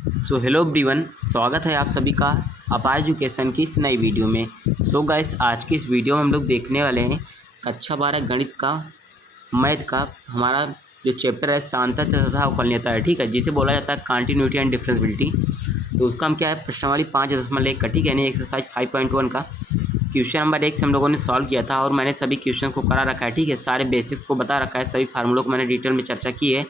So hello everyone, स्वागत है आप सभी का अपार एजुकेशन की इस नई वीडियो में। सो गाइस, आज की इस वीडियो में हम लोग देखने वाले हैं कक्षा 12 गणित का मैथ का हमारा जो चैप्टर है सांतत्य तथा अवकलनीयता है, ठीक है, जिसे बोला जाता है कंटिन्यूटी एंड डिफरेंशियबिलिटी। तो उसका हम क्या है, प्रश्नावली 5.1 का, ठीक है, यानी एक्सरसाइज 5.1 का क्वेश्चन नंबर 1 से हम लोगों ने सॉल्व किया था और मैंने सभी क्वेश्चन को करा रखा है, ठीक है, सारे बेसिक्स को बता रखा है, सभी फार्मूलों को मैंने डिटेल में चर्चा की है।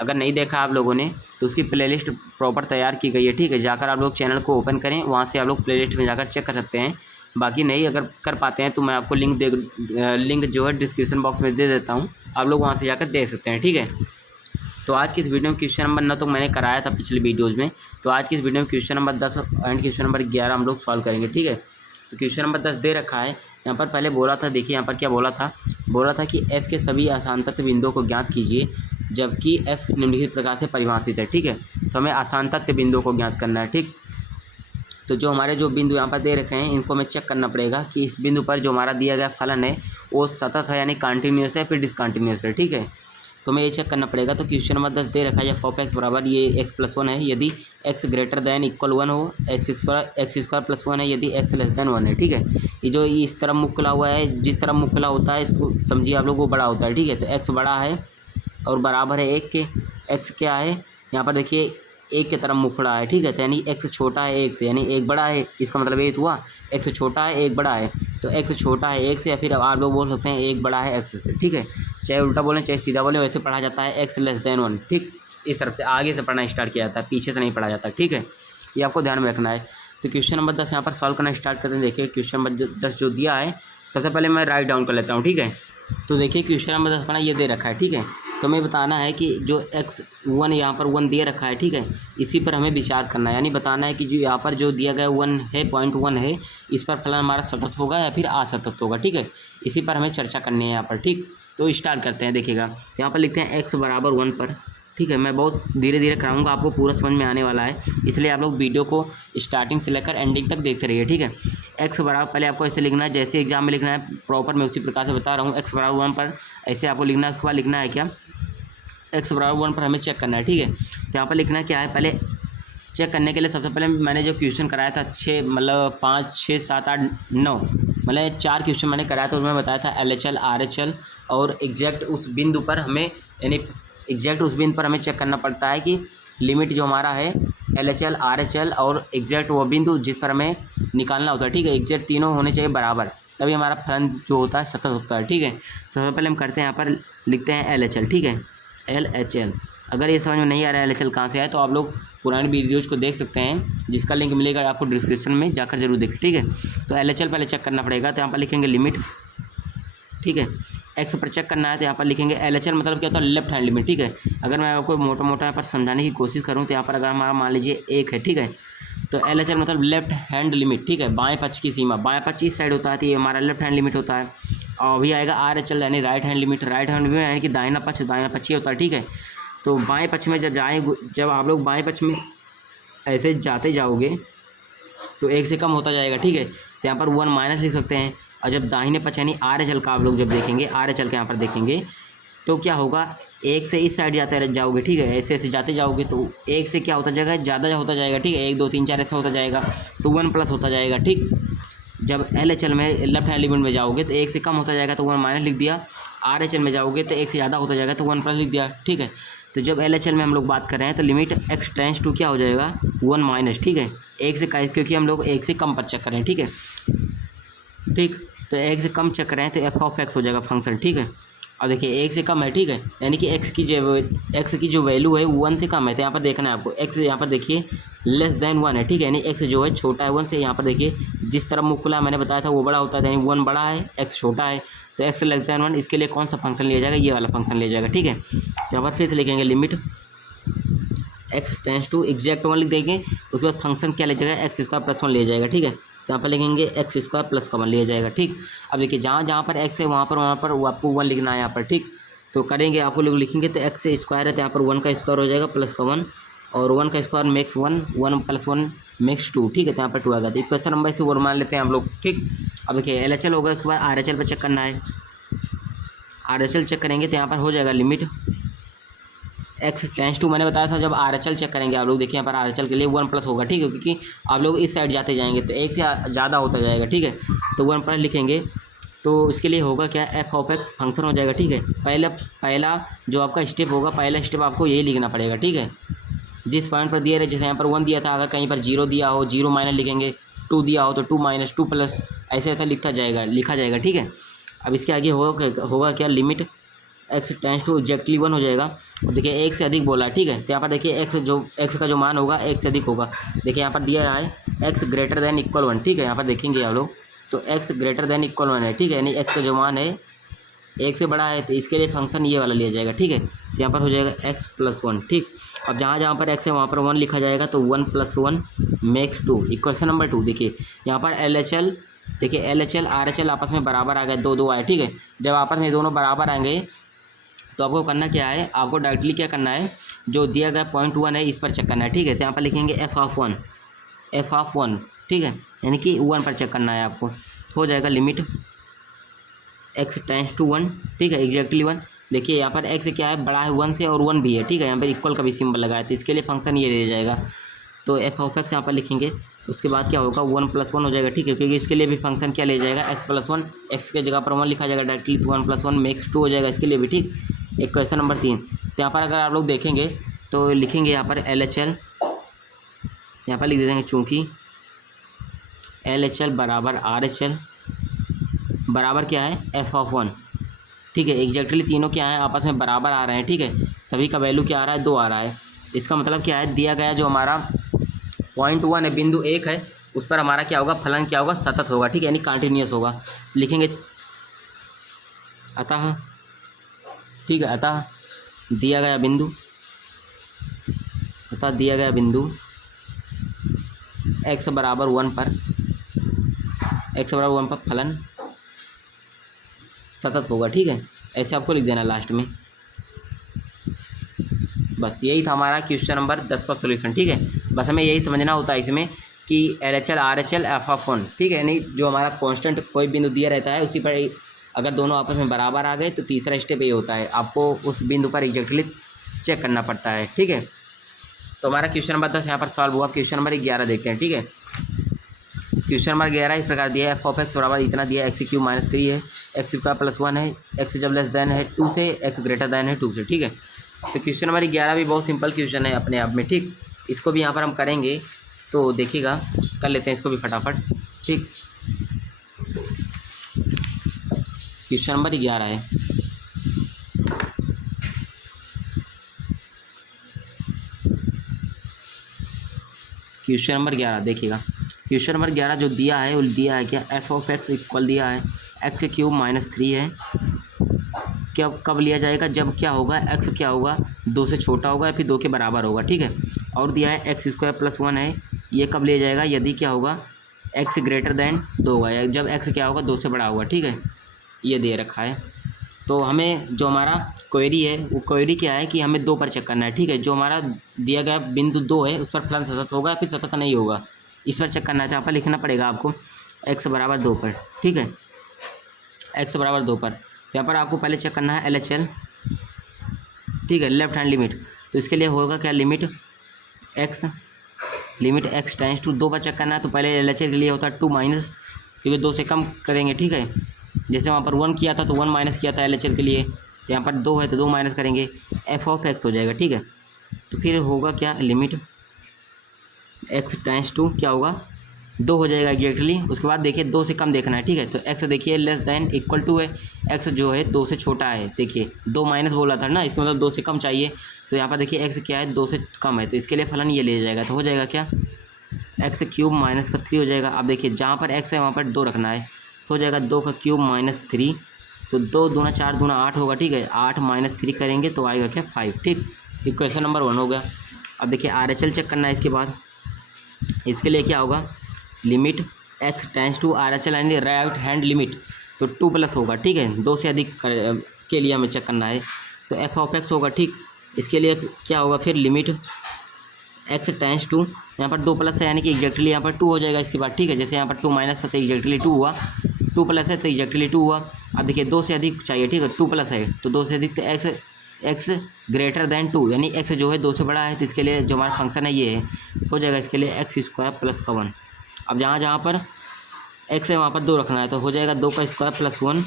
अगर नहीं देखा आप लोगों ने तो उसकी प्लेलिस्ट प्रॉपर तैयार की गई है, ठीक है, जाकर आप लोग चैनल को ओपन करें, वहाँ से आप लोग प्लेलिस्ट में जाकर चेक कर सकते हैं। बाकी नहीं अगर कर पाते हैं तो मैं आपको लिंक जो है डिस्क्रिप्शन बॉक्स में दे देता हूँ, आप लोग वहाँ से जाकर देख सकते हैं, ठीक है। तो आज की इस वीडियो में क्वेश्चन नंबर 9 तो मैंने कराया था पिछले वीडियोज़ में, तो आज की इस वीडियो में question number 10 and question number 11 हम लोग सॉल्व करेंगे, ठीक है। तो क्वेश्चन नंबर 10 दे रखा है यहाँ पर। पहले बोला था, देखिए यहाँ पर क्या बोला था कि f के सभी आसानतत्व बिंदुओं को ज्ञात कीजिए जबकि f निम्नलिखित प्रकार से परिभाषित है, ठीक है। तो हमें आसानतत्व बिंदुओं को ज्ञात करना है, ठीक। तो जो हमारे जो बिंदु यहाँ पर दे रखे हैं इनको हमें चेक करना पड़ेगा कि इस बिंदु पर जो हमारा दिया गया फलन है वो सतत है यानी कंटिन्यूस है फिर डिसकंटिन्यूस है, ठीक है। तो हमें ये चेक करना पड़ेगा। तो क्वेश्चन नंबर 10 दे रखा है f ऑफ x बराबर ये x+1 है यदि x ग्रेटर दैन इक्वल 1 हो, x² + 1 है यदि x लेस दैन 1 है, ठीक है। ये जो इस तरफ मुख खुला हुआ है, जिस तरफ मुख खुला होता है इसको समझिए आप लोग वो बड़ा होता है, ठीक है। तो x बड़ा है और बराबर है 1 के। x क्या है यहाँ पर देखिए, 1 की तरफ मुख खुला है, ठीक है। तो यानी x छोटा है 1 से, यानी 1 बड़ा है, इसका मतलब ये हुआ x छोटा है 1 बड़ा है। तो x छोटा है 1 से या फिर आप लोग बोल सकते हैं 1 बड़ा है x से, ठीक है। चाहे उल्टा बोलें चाहे सीधा बोलें, वैसे पढ़ा जाता है x लेस दैन 1, ठीक। इस तरफ से आगे से पढ़ना स्टार्ट किया जाता है, पीछे से नहीं पढ़ा जाता, ठीक है। ये आपको ध्यान में रखना है। तो क्वेश्चन नंबर 10 यहाँ पर सॉल्व करना स्टार्ट करते हैं। देखिए क्वेश्चन नंबर 10 जो दिया है, सबसे पहले मैं राइट डाउन कर लेता हूँ, ठीक है। तो देखिए क्वेश्चन नंबर 10 अपना ये दे रखा है, ठीक है। तो हमें बताना है कि जो x1 यहाँ पर 1 दे रखा है, ठीक है, इसी पर हमें विचार करना है, यानी बताना है कि जो यहाँ पर जो दिया गया 1 है, पॉइंट 1 है, इस पर फलन हमारा सतत होगा या फिर असतत होगा, ठीक है। इसी पर हमें चर्चा करनी है यहाँ पर, ठीक। तो स्टार्ट करते हैं। देखिएगा यहाँ पर लिखते हैं x बराबर 1 पर, ठीक है। मैं बहुत धीरे धीरे कराऊंगा, आपको पूरा समझ में आने वाला है, इसलिए आप लोग वीडियो को स्टार्टिंग से लेकर एंडिंग तक देखते रहिए, ठीक है। x बराबर पहले आपको ऐसे लिखना है जैसे एग्जाम में लिखना है प्रॉपर, मैं उसी प्रकार से बता रहा हूँ। x बराबर 1 पर ऐसे आपको लिखना है। उसके बाद लिखना है क्या, x बराबर 1 पर हमें चेक करना है, ठीक है। तो यहाँ पर लिखना क्या है, पहले चेक करने के लिए सबसे पहले मैंने जो क्वेश्चन कराया था 6 मतलब 5 6 7 8 9 मतलब 4 क्वेश्चन मैंने कराया था, उसमें बताया था LHL RHL और एग्जैक्ट उस बिंदु पर हमें, यानी एग्जैक्ट उस बिंदु पर हमें चेक करना पड़ता है कि लिमिट जो हमारा है LHL RHL और एग्जैक्ट वो बिंदु जिस पर हमें निकालना होता है, ठीक है। एग्जैक्ट तीनों होने चाहिए बराबर, तभी हमारा फलन जो होता है सतत होता है, ठीक है। सबसे पहले हम करते हैं, यहाँ पर लिखते हैं LHL, ठीक है, LHL। अगर ये समझ में नहीं आ रहा है LHL कहाँ से आए तो आप लोग पुराने वीडियोज़ को देख सकते हैं, जिसका लिंक मिलेगा आपको डिस्क्रिप्शन में, जाकर जरूर देखें, ठीक है। तो LHL पहले चेक करना पड़ेगा। तो यहाँ पर लिखेंगे लिमिट, ठीक है। x पर चेक करना है तो यहाँ पर लिखेंगे LHL, मतलब क्या होता है लेफ्ट हैंड लिमिट, ठीक है। अगर मैं आपको मोटा मोटा यहाँ पर समझाने की कोशिश करूँ तो यहाँ पर अगर हमारा मान लीजिए 1 है, ठीक है, तो LHL मतलब लेफ्ट हैंड लिमिट, ठीक है, बाएं पक्ष की सीमा। बाएं पक्ष इस साइड होता है तो ये हमारा लेफ्ट हैंड लिमिट होता है। और अभी आएगा RHL यानी right hand limit. Right hand limit यानी कि दाहिना पक्ष ही होता है, ठीक है। तो बाएं पक्ष में जब आप लोग बाएं पक्ष में ऐसे जाते जाओगे तो 1 से कम होता जाएगा, ठीक है। तो यहाँ पर 1 माइनस लिख सकते हैं। और जब दाहिने पक्ष यानी RHL का आप लोग जब देखेंगे, RHL का यहाँ पर देखेंगे तो क्या होगा, 1 से इस साइड जाते जाओगे, ठीक है, ऐसे ऐसे जाते जाओगे तो 1 से क्या होता जाएगा, ज़्यादा होता जाएगा, ठीक है। 1 2 3 4 ऐसा होता जाएगा तो 1 प्लस होता जाएगा, ठीक। जब LHL में लेफ्ट हैंड लिमिट में जाओगे तो 1 से कम होता जाएगा तो 1 माइनस लिख दिया। RHL में जाओगे तो 1 से ज़्यादा होता जाएगा तो 1 प्लस लिख दिया, ठीक है। तो जब LHL में हम लोग बात कर रहे हैं तो लिमिट x टेंस टू क्या हो जाएगा 1 माइनस, ठीक है, 1 से, क्योंकि हम लोग 1 से कम पर चेक कर रहे हैं, ठीक है, ठीक। तो 1 से कम चेक कर रहे हैं तो f ऑफ x हो जाएगा फंक्शन, ठीक है। और देखिए 1 से कम है, ठीक है, यानी कि x की जो वैल्यू है 1 से कम है। तो यहाँ पर देखना है आपको x यहाँ पर देखिए लेस दैन 1 है, ठीक है, यानी x जो है छोटा है 1 से। यहाँ पर देखिए जिस तरफ मुख खुला मैंने बताया था वो बड़ा होता है, यानी 1 बड़ा है x छोटा है, तो x लेस दैन 1, इसके लिए कौन सा फंक्शन लिया जाएगा, ये वाला फंक्शन लिया जाएगा, ठीक है। तो यहाँ पर फिर से लिखेंगे limit x tends to exact 1 लिख देंगे। उसके बाद फंक्शन क्या ले जाएगा, x² + 1 लिया जाएगा, ठीक है। तो यहाँ पर लिखेंगे x² + 1 लिया जाएगा, ठीक। अब देखिए जहाँ जहाँ पर x है वहाँ पर वो आपको 1 लिखना है यहाँ पर, ठीक। तो करेंगे आपको लोग लिखेंगे तो x से स्क्वायर है तो यहाँ पर 1 का स्क्वायर हो जाएगा प्लस का 1, और 1 का स्क्वायर मेक्स 1, 1 + 1 मेक्स 2, ठीक है। तो यहाँ पर 2 आ गया। तो इक्वेशन नंबर से 1 मान लेते हैं हम लोग, ठीक। अब देखिए LHL होगा, उसके बाद RHL पर चेक करना है। RHL चेक करेंगे तो यहाँ पर हो जाएगा लिमिट एक्स टेंस टू मैंने बताया था जब RHL चेक करेंगे आप लोग, देखिए यहाँ पर RHL के लिए 1 प्लस होगा, ठीक है, क्योंकि आप लोग इस साइड जाते जाएंगे तो एक से ज़्यादा होता जाएगा, ठीक है, तो 1 प्लस लिखेंगे तो इसके लिए होगा क्या, एफ ऑफ एक्स फंक्शन हो जाएगा, ठीक है। पहला जो आपका स्टेप होगा, पहला स्टेप आपको यही लिखना पड़ेगा, ठीक है, जिस पॉइंट पर दिया रहे, जैसे यहाँ पर 1 दिया था, अगर कहीं पर 0 दिया हो 0 माइनस लिखेंगे, 2 दिया हो तो 2 माइनस 2 प्लस, ऐसे ऐसा लिखा जाएगा, ठीक है। अब इसके आगे होगा क्या, limit x tends to exactly 1 हो जाएगा। अब देखिए एक से अधिक बोला, ठीक है, तो यहाँ पर देखिए एक्स का जो मान होगा एक से अधिक होगा। देखिए यहाँ पर दिया है एक्स ग्रेटर देन इक्वल 1, ठीक है, यहाँ पर देखेंगे आप लोग तो एक्स ग्रेटर देन इक्वल 1 है, ठीक है, यानी एक्स का जो मान है एक से बड़ा है, तो इसके लिए फंक्शन ये वाला लिया जाएगा, ठीक है, तो यहाँ पर हो जाएगा एक्स प्लस 1, ठीक। अब जहाँ जहाँ पर एक्स है वहाँ पर 1 लिखा जाएगा, तो 1 + 1 मेक्स 2। इक्वेशन नंबर 2 देखिए यहाँ पर LHL, देखिए LHL RHL आपस में बराबर आ गए, 2 आए, ठीक है। जब आपस में दोनों बराबर आएंगे तो आपको करना क्या है, आपको डायरेक्टली क्या करना है, जो दिया गया पॉइंट 1 है इस पर चेक करना है, ठीक है, तो यहाँ पर लिखेंगे एफ ऑफ 1, ठीक है, यानी कि 1 पर चेक करना है आपको। हो जाएगा लिमिट एक्स टेंस टू 1, ठीक है, एग्जैक्टली 1। देखिए यहाँ पर एक्स क्या है, बड़ा है 1 से और 1 भी है, ठीक है, यहाँ पर इक्वल का भी सिंबल लगाया, तो इसके लिए फंक्शन ये ले जाएगा, तो एफ ऑफ एक्स यहाँ पर लिखेंगे। उसके बाद क्या होगा, 1 + 1 हो जाएगा, ठीक है, क्योंकि इसके लिए भी फंक्शन क्या ले जाएगा, एक्स प्लस 1, एक्स के जगह पर 1 लिखा जाएगा डायरेक्टली, तो 1 + 1 मेक्स 2 हो जाएगा इसके लिए भी, ठीक। एक क्वेश्चन नंबर 3, तो यहाँ पर अगर आप लोग देखेंगे तो लिखेंगे यहाँ पर LHL, यहाँ पर लिख देंगे चूँकि LHL बराबर RHL बराबर क्या है, एफ ऑफ 1, ठीक है, एग्जैक्टली तीनों क्या है, आपस में बराबर आ रहे हैं, ठीक है, सभी का वैल्यू क्या आ रहा है, 2 आ रहा है। इसका मतलब क्या है, दिया गया जो हमारा पॉइंट 1 है, बिंदु 1 है, उस पर हमारा क्या होगा, फलन क्या होगा, सतत होगा, ठीक है, यानी कंटिन्यूअस होगा। लिखेंगे अतः, ठीक है, अतः दिया गया बिंदु x बराबर 1 पर फलन सतत होगा, ठीक है, ऐसे आपको लिख देना लास्ट में। बस यही था हमारा क्वेश्चन नंबर 10 का सॉल्यूशन, ठीक है। बस हमें यही समझना होता है इसमें कि LHL RHL एफ ऑफ 1, ठीक है, यानी जो हमारा कांस्टेंट कोई बिंदु दिया रहता है उसी पर अगर दोनों आपस में बराबर आ गए तो तीसरा स्टेप ये होता है, आपको उस बिंदु पर एग्जैक्टली चेक करना पड़ता है, ठीक है। तो हमारा क्वेश्चन नंबर 10 यहाँ पर सॉल्व हुआ। क्वेश्चन नंबर 11 देखते हैं, ठीक है। क्वेश्चन नंबर 11 इस प्रकार दिया है, एफ ऑफ एक्स बराबर इतना दिया है, x³ - 3 है, x² + 1 है, x जब लेस देन है 2 से, x ग्रेटर देन है 2 से, ठीक है। तो क्वेश्चन नंबर 11 भी बहुत सिंपल क्वेश्चन है अपने आप में, ठीक। इसको भी यहाँ पर हम करेंगे तो देखिएगा, कर लेते हैं इसको भी फटाफट, ठीक। क्वेश्चन नंबर 11 है, क्वेश्चन नंबर 11 देखिएगा। क्वेश्चन नंबर 11 जो दिया है वो दिया है क्या, एफ ऑफ एक्स इक्वल दिया है x³ - 3 है, क्या कब लिया जाएगा, जब क्या होगा, x क्या होगा, 2 से छोटा होगा या फिर 2 के बराबर होगा, ठीक है। और दिया है x² + 1 है, ये कब लिया जाएगा, यदि क्या होगा, x ग्रेटर देन 2 होगा, या जब x क्या होगा, 2 से बड़ा होगा, ठीक है, ये दे रखा है। तो हमें जो हमारा क्वेरी है वो क्वेरी क्या है कि हमें 2 पर चेक करना है, ठीक है, जो हमारा दिया गया बिंदु 2 है उस पर फलन सतत होगा या फिर सतत नहीं होगा, इस पर चेक करना है। तो यहाँ पर लिखना पड़ेगा आपको x बराबर 2 पर, ठीक है, x बराबर 2 पर। तो यहाँ पर आपको पहले चेक करना है LHL, ठीक है, लेफ्ट हैंड लिमिट, तो इसके लिए होगा क्या, लिमिट x टेंस टू 2 पर चेक करना है। तो पहले LHL के लिए होता है 2 माइनस, क्योंकि 2 से कम करेंगे, ठीक है, जैसे वहाँ पर 1 किया था तो 1 माइनस किया था LHL के लिए, तो यहाँ पर 2 है तो 2 माइनस करेंगे, एफ ऑफ एक्स हो जाएगा, ठीक है। तो फिर होगा क्या, लिमिट x टेंस टू क्या होगा, 2 हो जाएगा एग्जैक्टली। उसके बाद देखिए 2 से कम देखना है, ठीक है, तो x देखिए लेस देन इक्वल टू है, x जो है 2 से छोटा है, देखिए 2 माइनस बोला था ना, इसका मतलब 2 से कम चाहिए। तो यहाँ पर देखिए x क्या है, 2 से कम है, तो इसके लिए फलन ये ले जाएगा, तो हो जाएगा क्या, x³ - 3 हो जाएगा। अब देखिए जहाँ पर x है वहाँ पर 2 रखना है, तो हो जाएगा 2³ - 3, तो 2 दूना 4 दूना 8 होगा, ठीक है, 8 - 3 करेंगे तो आएगा क्या, 5, ठीक। इक्वेशन नंबर 1 हो गया। अब देखिए RHL चेक करना है इसके बाद, इसके लिए क्या होगा, limit x tends to RHL यानी राइट हैंड लिमिट, तो 2 प्लस होगा, ठीक है, 2 से अधिक के लिए हमें चेक करना है, तो एफ ऑफ एक्स होगा, ठीक। इसके लिए क्या होगा फिर, लिमिट x टेंस टू, यहाँ पर 2 प्लस है यानी कि एग्जैक्टली यहाँ पर 2 हो जाएगा इसके बाद, ठीक है, जैसे यहाँ पर 2 माइनस है तो एग्जैक्टली 2 हुआ, 2 प्लस है तो एग्जैक्टली 2 हुआ। अब देखिए 2 से अधिक चाहिए, ठीक है, 2 प्लस है तो 2 से अधिक, तो x एक्स ग्रेटर देन 2, यानी एक्स जो है 2 से बड़ा है, तो इसके लिए जो हमारा फंक्शन है ये है, हो जाएगा इसके लिए एक्स स्क्वायर प्लस का 1। अब जहाँ जहाँ पर एक्स है वहाँ पर 2 रखना है, तो हो जाएगा 2 का स्क्वायर प्लस 1,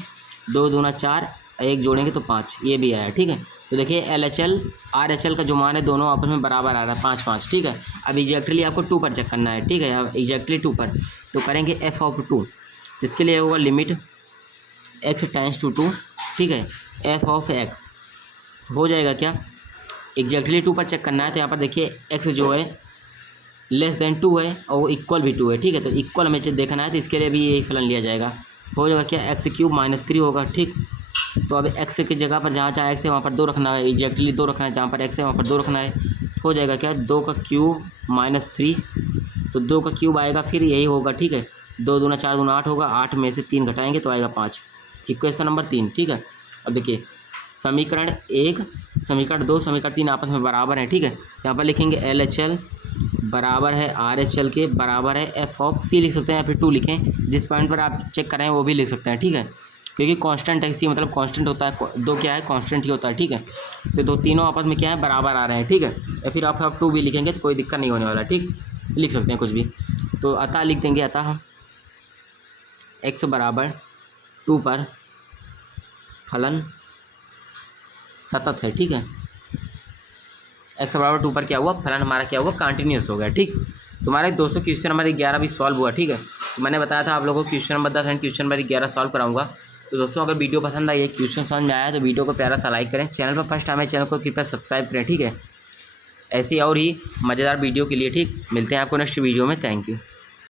2 दूना 4, 1 जोड़ेंगे तो 5, ये भी आया। ठीक है, तो देखिए LHL RHL का जो मान है दोनों आपस में बराबर आ रहा है 5 5। ठीक है, अब एग्जैक्टली आपको 2 पर चेक करना है। ठीक है, अब एग्जैक्टली 2 पर तो करेंगे f ऑफ 2, जिसके लिए होगा लिमिट x टेंड्स टू 2। ठीक है, f ऑफ x हो जाएगा क्या, एग्जैक्टली 2 पर चेक करना है, तो यहाँ पर देखिए x जो है लेस देन 2 है और इक्वल भी 2 है। ठीक है, तो इक्वल हमें देखना है, तो इसके लिए भी यही फलन लिया जाएगा। हो जाएगा क्या, एक्स क्यूब माइनस 3 होगा। ठीक, तो अब x की जगह पर जहाँ जहाँ x है वहाँ पर 2 रखना है, एग्जैक्टली 2 रखना है, जहाँ पर x है वहाँ पर 2 रखना है। हो जाएगा क्या, 2 का क्यूब माइनस 3, तो 2 का क्यूब आएगा, फिर यही होगा। ठीक है, 2 दूना 4 दूना 8 होगा, 8 में से 3 घटाएंगे तो आएगा 5, इक्वेशन नंबर 3। ठीक है, अब देखिए समीकरण 1, समीकरण 2, समीकरण 3 आपस में बराबर है। ठीक है, यहाँ पर लिखेंगे LHL बराबर है RHL के बराबर है f ऑफ c लिख सकते हैं, या फिर 2 लिखें, जिस पॉइंट पर आप चेक कर रहे हैं वो भी लिख सकते हैं। ठीक है, क्योंकि कांस्टेंट है, सी मतलब कांस्टेंट होता है, 2 क्या है कांस्टेंट ही होता है। ठीक है, तो 2 तीनों आपस में क्या है बराबर आ रहे हैं। ठीक है, या फिर आप 2 भी लिखेंगे तो कोई दिक्कत नहीं होने वाला। ठीक, लिख सकते हैं कुछ भी, तो अतः लिख देंगे, अतः x बराबर 2 पर फलन सतत है। ठीक है, x बराबर 2 पर क्या हुआ, फलन हमारा क्या हुआ, कंटिन्यूस हो गया। ठीक, तुम्हारे दोस्तों क्वेश्चन नंबर 11 भी सॉल्व हुआ। ठीक है, तो मैंने बताया था आप लोगों को question number 10 and question number 11 solve कराऊंगा। तो दोस्तों अगर वीडियो पसंद आई है, क्वेश्चन समझ में आया तो वीडियो को प्यारा सा लाइक करें, चैनल पर फर्स्ट टाइम है चैनल को कृपया सब्सक्राइब करें। ठीक है, ऐसी और ही मज़ेदार वीडियो के लिए। ठीक, मिलते हैं आपको नेक्स्ट वीडियो में। Thank you.